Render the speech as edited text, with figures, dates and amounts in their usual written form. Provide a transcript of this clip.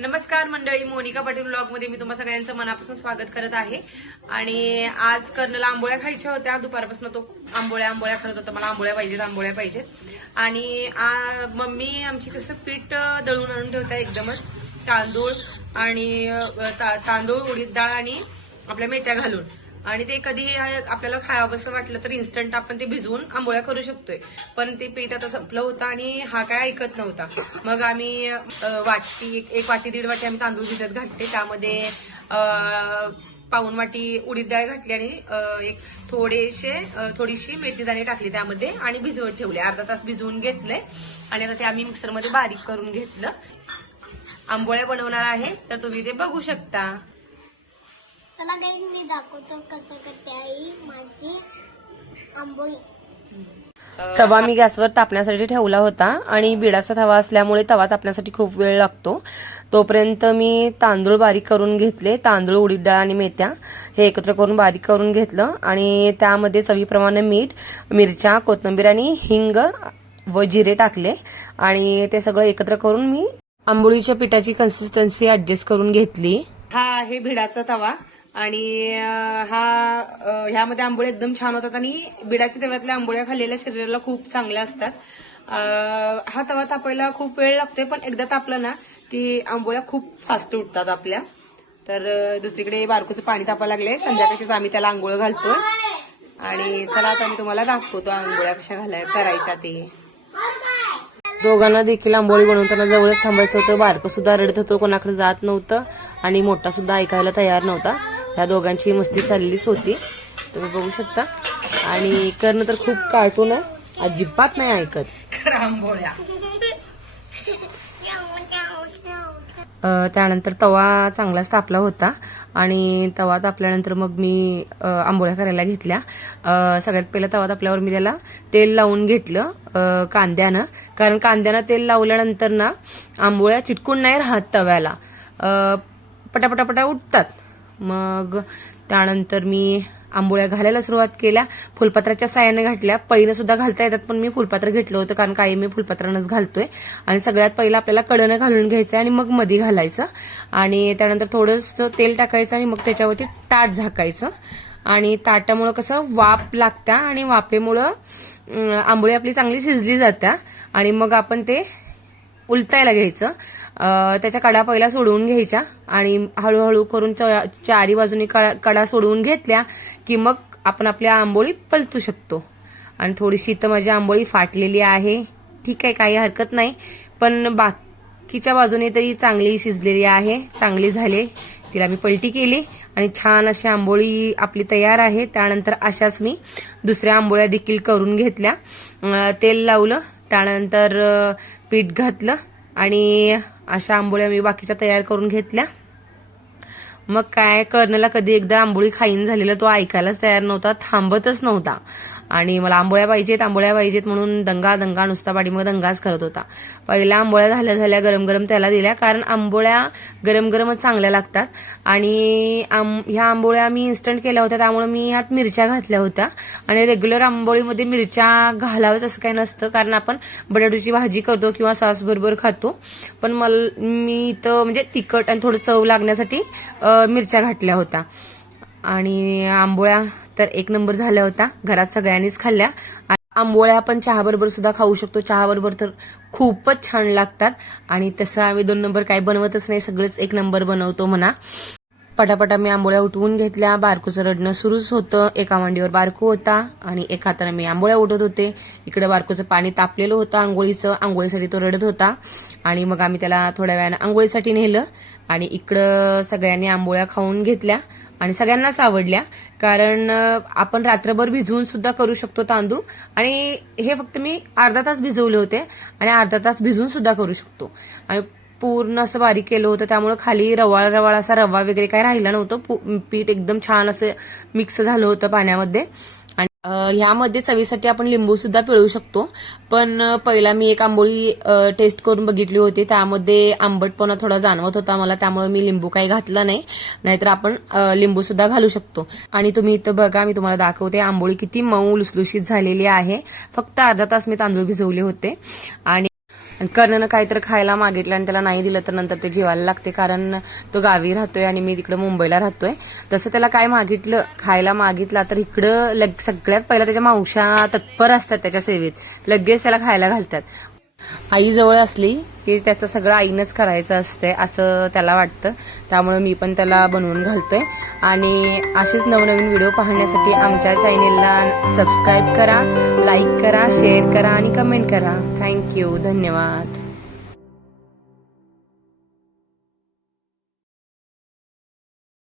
नमस्कार मंडळी, मोनिका पाटील ब्लॉग मध्ये मी तुम्हा सगळ्यांचं मनापासून स्वागत करत आहे. आणि आज कर्नला आंबोळ्या खायच्या होत्या. दुपारपासून तो आंबोळ्या करत होता. मला आंबोळ्या पाहिजेत. आणि मम्मी आमची कसं पीठ दळून आणून ठेवता एकदमच, तांदूळ आणि उडीद डाळ आणि आपल्या मेथ्या घालून. आणि ते कधी आपल्याला खावंसं वाटलं तर इन्स्टंट आपण ते भिजवून आंबोळ्या करू शकतोय. पण ते पीठ आता संपलं होतं आणि हा काय ऐकत नव्हता. मग आम्ही एक वाटी दीड वाटी आम्ही तांदूळ भिजत घातले. त्यामध्ये पाऊण वाटी उडीद डाळ घातली आणि थोडीशी मेथी दाणे टाकली त्यामध्ये आणि भिजवत ठेवले. अर्धा तास भिजवून घेतले आणि आता ते आम्ही मिक्सरमध्ये बारीक करून घेतलं. आंबोळ्या बनवणार आहे तर तुम्ही ते बघू शकता. चला गाईज, मी दाखवतो कसं करते आई माझी आंबोळी. तवा मी गॅसवर तापण्यासाठी ठेवला होता आणि बिडाचा तवा असल्यामुळे तवा तापण्यासाठी खूप वेळ लागतो. तोपर्यंत मी तांदूळ बारीक करून घेतले. तांदूळ, उडीद डाळ आणि मेथ्या हे एकत्र करून बारीक करून घेतलं आणि त्यामध्ये चवीप्रमाणे मीठ, मिरच्या, कोथिंबीर आणि हिंग व जिरे टाकले आणि ते सगळं एकत्र करून मी आंबोळीच्या पिठाची कन्सिस्टन्सी ऍडजस्ट करून घेतली. हा आहे भिडाचा तवा आणि ह्यामध्ये आंबोळ्या एकदम छान होतात आणि बिडाच्या तव्यातल्या आंबोळ्या खाल्लेल्या शरीराला खूप चांगल्या असतात. हा तवा तापायला खूप वेळ लागतोय, पण एकदा तापला ना की आंबोळ्या खूप फास्ट उठतात आपल्या. तर दुसरीकडे बारकूचं पाणी तापायला लागले. संध्याकाळचीच आम्ही त्याला आंघोळ घालतोय आणि चला आता मी तुम्हाला दाखवतो आंबोळ्या कशा करायच्या ते. दोघांना देखील आंबोळी बनवताना जवळच थांबायचं होतं. बारकं सुद्धा रडत होतं, कोणाकडे जात नव्हतं आणि मोठा सुद्धा ऐकायला तयार नव्हता. ह्या दोघांची मस्ती चाललीच होती, तुम्ही बघू शकता. आणि कर्ण तर खूप कार्टून आहे, अजिबात नाही ऐकत आंबोळ्या. त्यानंतर तवा चांगलाच तापला होता आणि तवा तापल्यानंतर मग मी आंबोळ्या करायला घेतल्या. सगळ्यात पहिला तवा तापल्यावर मी त्याला तेल लावून घेतलं कांद्यानं, कारण कांद्यानं तेल लावल्यानंतर ना आंबोळ्या चिटकून नाही राहत तव्याला, पटापटापटा उठतात. मग त्यानंतर मी आंबोळ्या घालायला सुरुवात केल्या. फुलपत्राच्या साह्याने घातल्या. पहिलं सुद्धा घालता येतात, पण मी फुलपत्र घेतलं होतं कारण काही मी फुलपत्रानंच घालतोय. आणि सगळ्यात पहिलं आपल्याला कडनं घालून घ्यायचं आणि मग मध्ये घालायचं आणि त्यानंतर थोडंसं तेल टाकायचं आणि मग त्याच्यावरती ताट झाकायचं. आणि ताटामुळं कसं वाफ लागत्या आणि वाफेमुळं आंबोळी आपली चांगली शिजली जात्या आणि मग आपण ते उलटायला घ्यायचं. त्याच्या कडा पहिला सोडवून घ्यायच्या आणि हळूहळू करून चारी बाजूनी कडा सोडवून घेतल्या की मग आपण आपल्या आंबोळी पलटू शकतो. आणि थोडीशी तर माझी आंबोळी फाटलेली आहे, ठीक आहे, काही हरकत नाही, पण बाकीच्या बाजूने तरी चांगली शिजलेली आहे, चांगली झाली. तिला मी पलटी केली आणि छान अशी आंबोळी आपली तयार आहे. त्यानंतर अशाच मी दुसऱ्या आंबोळ्या देखील करून घेतल्या. तेल लावलं, त्यानंतर पीठ घातलं आणि अशा आंबोळ्या मी बाकीच्या तयार करून घेतल्या. मग काय, कर्णला कधी एकदा आंबोळी खाईन झालेला, तो ऐकायलाच तयार नव्हता, थांबतच नव्हता आणि मला आंबोळ्या पाहिजेत म्हणून दंगा नुसता पाठीमागे दंगाच करत होता. पहिल्या आंबोळ्या झाल्या गरम गरम त्याला दिल्या, कारण आंबोळ्या गरम गरमच चांगल्या लागतात. आणि ह्या आंबोळ्या मी इन्स्टंट केल्या होत्या, त्यामुळे मी ह्यात मिरच्या घातल्या होत्या. आणि रेग्युलर आंबोळीमध्ये मिरच्या घालाव्याच असं काही नसतं, कारण आपण बटाट्याची भाजी करतो किंवा सॉस बरोबर खातो. पण मी इथं म्हणजे तिखट आणि थोडं चव लागण्यासाठी मिरच्या घातल्या होत्या. आणि आंबोळ्या तर एक नंबर झाल्या होत्या, घरात सगळ्यांनीच खाल्ल्या. आंबोळ्या आपण चहाबरोबर सुद्धा खाऊ शकतो, चहाबरोबर तर खूपच छान लागतात. आणि तसं आम्ही 2 नंबर काही बनवतच नाही, सगळंच 1 नंबर बनवतो म्हणा. पटापटा मी आंबोळ्या उठवून घेतल्या. बारकूचं रडणं सुरूच होतं. एका मांडीवर बारकू होता आणि एका हाताने मी आंबोळ्या उठवत होते. इकडे बारकूचं पाणी तापलेलं होतं आंघोळीसाठी तो रडत होता आणि मग आम्ही त्याला थोड्या वेळानं आंघोळीसाठी नेलं. आणि इकडं सगळ्यांनी आंबोळ्या खाऊन घेतल्या आणि सगळ्यांनाच आवडल्या, कारण आपण रात्रभर भिजवून सुद्धा करू शकतो तांदूळ. आणि हे फक्त मी अर्धा तास भिजवले होते आणि अर्धा तास भिजवून सुद्धा करू शकतो. आणि पूर्ण असं बारीक केलं होतं, त्यामुळे खाली रवाळ असा रवा वगैरे काही राहिला नव्हतं. पीठ एकदम छान असं मिक्स झालं होतं पाण्यामध्ये. आणि ह्यामध्ये चवीसाठी आपण लिंबू सुद्धा पिळू शकतो. पण पहिला मी एक आंबोळी टेस्ट करून बघितली होती, त्यामध्ये आंबटपणा थोडा जाणवत होता मला, त्यामुळे मी लिंबू काही घातला नाही. नाहीतर आपण लिंबू सुद्धा घालू शकतो. आणि तुम्ही इथं बघा, मी तुम्हाला दाखवते आंबोळी किती मऊ लुसलुशीत झालेली आहे. फक्त अर्धा तास मी तांदूळ भिजवले होते आणि आणि कर्णनं काहीतरी खायला मागितलं आणि त्याला नाही दिलं तर नंतर ते जेवायला लागते, कारण तो गावी राहतोय आणि मी तिकडे मुंबईला राहतोय. तसं त्याला काय मागितलं, खायला मागितला तर इकडं सगळ्यात पहिला त्याच्या मावशा तत्पर असतात त्याच्या सेवेत, लगेच त्याला खायला घालतात. आई जवळ असली की त्याचं सगळं आईनंच करायचं असते असं त्याला वाटतं. त्यामुळे मी पण त्याला बनवून घालतोय. आणि असेच नवनवीन व्हिडिओ पाहण्यासाठी आमच्या चॅनेलला सबस्क्राईब करा, लाईक करा, शेअर करा आणि कमेंट करा. थँक्यू, धन्यवाद.